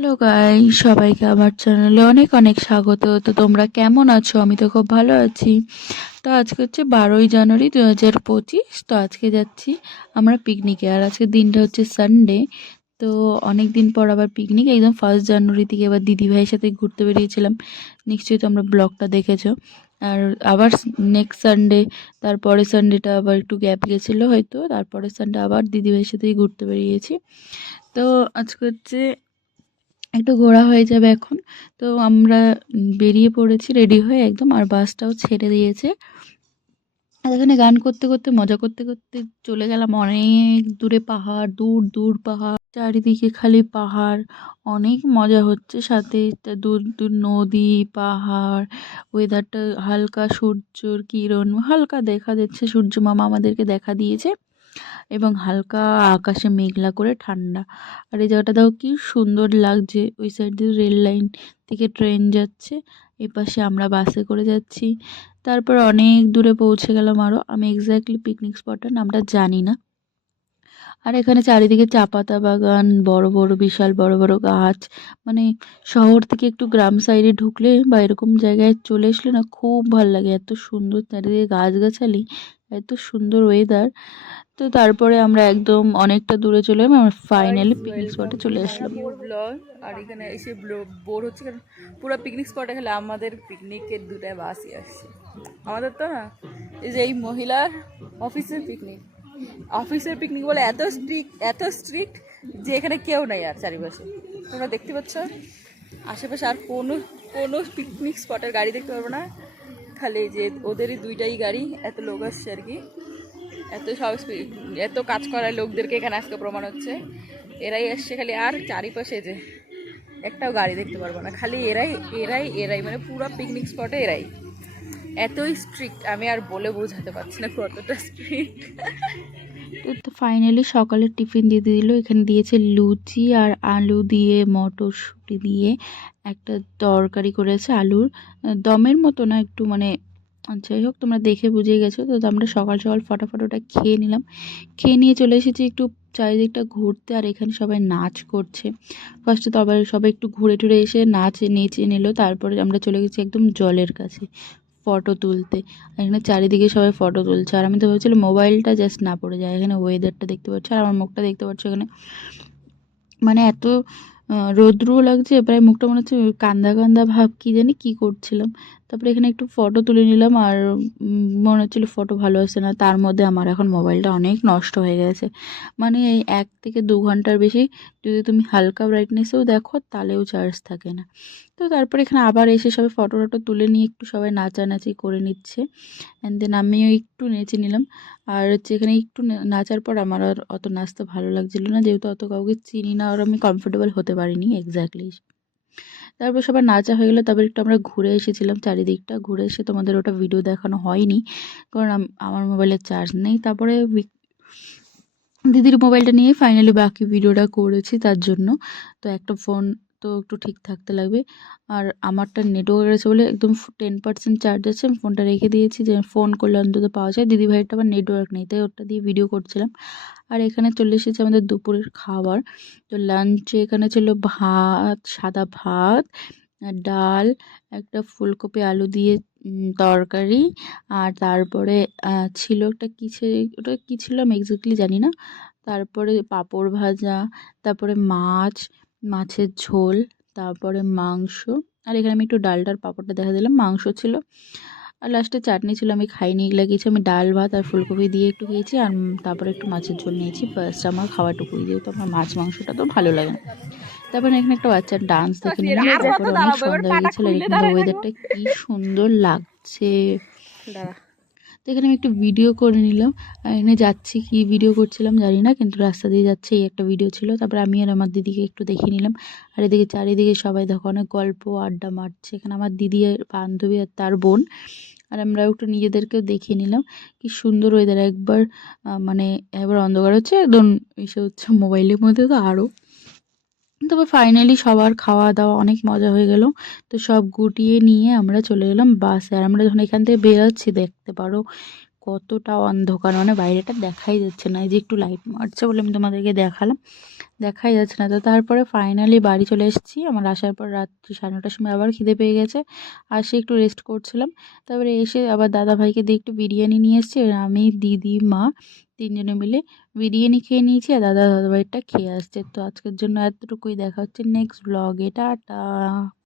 Hello guys, সবাইকে আমার চ্যানেলে অনেক অনেক স্বাগত। তো তোমরা কেমন আছো? আমি তো খুব ভালো আছি। তো আজকে হচ্ছে 12ই জানুয়ারি 2025। তো আজকে যাচ্ছি আমরা পিকনিকে, আর আজকের দিনটা হচ্ছে সানডে। তো অনেক দিন পর আবার পিকনিক, একদম 1 জানুয়ারি থেকে এবার দিদি ভাইয়ের সাথে ঘুরতে বেরিয়েছিলাম। নিশ্চয়ই তোমরা ব্লগটা দেখেছো। আর আবার নেক্সট সানডে, তারপরে সানডেটা আবার একটু গ্যাপ গেছিলো হয়তো, তারপরে সানডে আবার দিদি ভাইয়ের সাথেই ঘুরতে বেরিয়েছি। তো আজকে হচ্ছে একটু ঘোরা হয়ে যাবে এখন। তো আমরা বেরিয়ে পড়েছি রেডি হয়ে একদম, আর বাসটাও ছেড়ে দিয়েছে। আর এখানে গান করতে করতে মজা করতে করতে চলে গেলাম অনেক দূরে, পাহাড়, দূর দূর পাহাড়, চারিদিকে খালি পাহাড়। অনেক মজা হচ্ছে, সাথে দূর দূর নদী, পাহাড়, ওয়েদারটা হালকা, সূর্যর কিরণ হালকা দেখা যাচ্ছে, সূর্য মামা আমাদেরকে দেখা দিয়েছে, এবং হালকা আকাশে মেঘলা করে ঠান্ডা। আর এই জায়গাটা দেখো কি সুন্দর লাগছে, ওই সাইড দিয়ে রেল লাইন থেকে ট্রেন যাচ্ছে, এপাশে আমরা বাসে করে যাচ্ছি। তারপর অনেক দূরে পৌঁছে গেলাম আরও, আমি এক্স্যাক্টলি পিকনিক স্পটটার নামটা জানি না। আর এখানে চারিদিকে চা পাতা বাগান, বড় বড় বিশাল বড় বড় গাছ। মানে শহর থেকে একটু গ্রাম সাইডে ঢুকলে বা এরকম জায়গায় চলে আসলে না, খুব ভাল লাগে। এত সুন্দর চারিদিকে গাছগাছালি, এত সুন্দর ওয়েদার। তো তারপরে আমরা একদম অনেকটা দূরে চলে এলাম, আমরা ফাইনালি পিকনিক স্পটে চলে আসলাম। ব্লগ। আর এখানে এসে বোর হচ্ছে, কারণ পুরো পিকনিক স্পটে খেলে আমাদের পিকনিকের দুটায় বাসই আসছে। আমাদের তো না, এই যে এই মহিলার অফিসের পিকনিক বলে এত স্ট্রিক্ট যে এখানে কেউ নাই আর চারিপাশে। তোমরা দেখতে পাচ্ছ আশেপাশে আর কোনো কোনো পিকনিক স্পটের গাড়ি দেখতে পারবো না, খালি যে ওদেরই দুইটাই গাড়ি। এত লোক আসছে আর কি, এত কাজ করার লোকদেরকে এখানে আজকে প্রমাণ হচ্ছে। এরাই আসছে খালি, আর চারিপাশে যে একটাও গাড়ি দেখতে পারবো না, খালি এরাই এরাই এরাই, মানে পুরো পিকনিক স্পটে এরাই। এতই স্ট্রিক্ট, আমি আর বলে বোঝাতে পারছি না কতটা স্ট্রিক্ট। তো ফাইনালি সকালের টিফিন দিয়ে দিল, এখানে দিয়েছে লুচি আর আলু দিয়ে, মটরশুঁটি দিয়ে একটা তরকারি করেছে, আলুর দমের মতো না, একটু মানে যাই হোক, তোমরা দেখে বুঝে গেছো। তো আমরা সকাল সকাল ফটাফট ওটা খেয়ে নিলাম। খেয়ে নিয়ে চলে এসেছি একটু চারিদিকটা ঘুরতে, আর এখানে সবাই নাচ করছে। ফার্স্টে তো আবার সবাই একটু ঘুরে টুরে এসে নেচে নিল, তারপরে আমরা চলে গেছি একদম জলের কাছে ফটো তুলতে। আর এখানে চারিদিকে সবাই ফটো তুলছে, আর আমি তো ভেবেছিলাম মোবাইলটা জাস্ট না পড়ে যায়। এখানে ওয়েদারটা দেখতে পাচ্ছ, আর আমার মুখটা দেখতে পাচ্ছ এখানে, মানে এত রৌদ্রও লাগছে, প্রায় মুখটা মনে হচ্ছে কান্দা কান্দা ভাব, কি জানি কি করছিলাম। তারপরে এখানে একটু ফটো তুলে নিলাম, আর মনে হচ্ছিলো ফটো ভালো আসছে না। তার মধ্যে আমার এখন মোবাইলটা অনেক নষ্ট হয়ে গেছে, মানে এই 1 থেকে 2 ঘন্টার বেশি যদি তুমি হালকা ব্রাইটনেসেও দেখো তাহলেও চার্জ থাকে না। তো তারপরে এখানে আবার এসে সবাই ফটো টটো তুলে নিয়ে একটু সবাই নাচানাচি করে নিচ্ছে, অ্যান্ড দেন আমিও একটু নেচে নিলাম। আর হচ্ছে এখানে একটু নাচার পর আমার আর অত নাচতে ভালো লাগছিল না, যেহেতু অত কাউকে চিনি না, আর আমি কমফোর্টেবল হতে পারিনি এক্স্যাক্টলি। তারপর সবার নাচা হয়ে গেলো, তারপর একটু আমরা ঘুরে এসেছিলাম চারিদিকটা, ঘুরে এসে তোমাদের ওটা ভিডিও দেখানো হয়নি, কারণ আমার মোবাইলে চার্জ নেই। তারপরে দিদির মোবাইলটা নিয়ে ফাইনালি বাকি ভিডিওটা করেছি তার জন্য। তো একটা ফোন তো একটু ঠিক থাকতে লাগবে, আর আমারটা নেটওয়ার্ক আছে বলে একদম 10% চার্জ আছে, আমি ফোনটা রেখে দিয়েছি যে ফোন করলে অন্তত পাওয়া যায়। দিদিভাইয়েরটা আবার নেটওয়ার্ক নেই, তাই ওটা দিয়ে ভিডিও করছিলাম। আর এখানে চলে এসেছে আমাদের দুপুরের খাবার। তো লাঞ্চে এখানে ছিল ভাত, সাদা ভাত, ডাল, একটা ফুলকপি আলু দিয়ে তরকারি, আর তারপরে ছিল একটা ওটা কী ছিল আমি এক্স্যাক্টলি জানি না। তারপরে পাঁপড় ভাজা, তারপরে মাছ, মাছের ঝোল, তারপরে মাংস। আর এখানে আমি একটু ডালটার পাঁপড়টা দেখা দিলাম, মাংস ছিল। আর লাস্টে চাটনি ছিল, আমি খাইনি, এগুলো কিছু। আমি ডাল ভাত আর ফুলকপি দিয়ে একটু খেয়েছি, আর তারপরে একটু মাছের ঝোল নিয়েছি, ব্যাস আমার খাওয়াটুকুই, যেহেতু আমার মাছ মাংসটা তো ভালো লাগে না। তারপরে এখানে একটা বাচ্চার ডান্স দেখে নিলাম। তারপরে অনেক সন্ধ্যা হয়ে গেছিলো, আর এখানে ওয়েদারটা কি সুন্দর লাগছে। তো এখানে আমি একটু ভিডিও করে নিলাম, আর এখানে যাচ্ছি, কি ভিডিও করছিলাম জানি না, কিন্তু রাস্তা দিয়ে যাচ্ছে এই একটা ভিডিও ছিল। তারপরে আমি আর আমার দিদিকে একটু দেখিয়ে নিলাম। আর এদিকে চারিদিকে সবাই দেখো অনেক গল্প আড্ডা মারছে, এখানে আমার দিদি আর বান্ধবী আর তার বোন, আর আমরা একটু নিজেদেরকেও দেখিয়ে নিলাম। কি সুন্দর ওয়েদার, একবার মানে একবার অন্ধকার হচ্ছে, একদম এসে হচ্ছে মোবাইলের মধ্যে তো আরও। তবে ফাইনালি সবার খাওয়া দাওয়া অনেক মজা হয়ে গেল। তো সব গুটিয়ে নিয়ে আমরা চলে গেলাম বাসে, আর আমরা যখন এখান থেকে বেরোচ্ছি দেখতে পারো কতটা অন্ধকার, মানে বাইরেটা দেখাই যাচ্ছে না। এই যে একটু লাইট মারছে বলে আমি তোমাদেরকে দেখালাম, দেখাই যাচ্ছে না। তো তারপরে ফাইনালি বাড়ি চলে এসেছি। আমার আসার পর রাত্রি 9:30টার সময় আবার খিদে পেয়ে গেছে, আসে একটু রেস্ট করছিলাম। তারপরে এসে আবার দাদাভাইকে দিয়ে একটু বিরিয়ানি নিয়ে এসেছি, আমি দিদি মা তিনজনে মিলে বিরিয়ানি খেয়ে নিয়েছি, আর দাদাভাইটা খেয়ে আসছে। তো আজকের জন্য এতটুকুই, দেখা হচ্ছে নেক্সট ব্লগে, টাটা।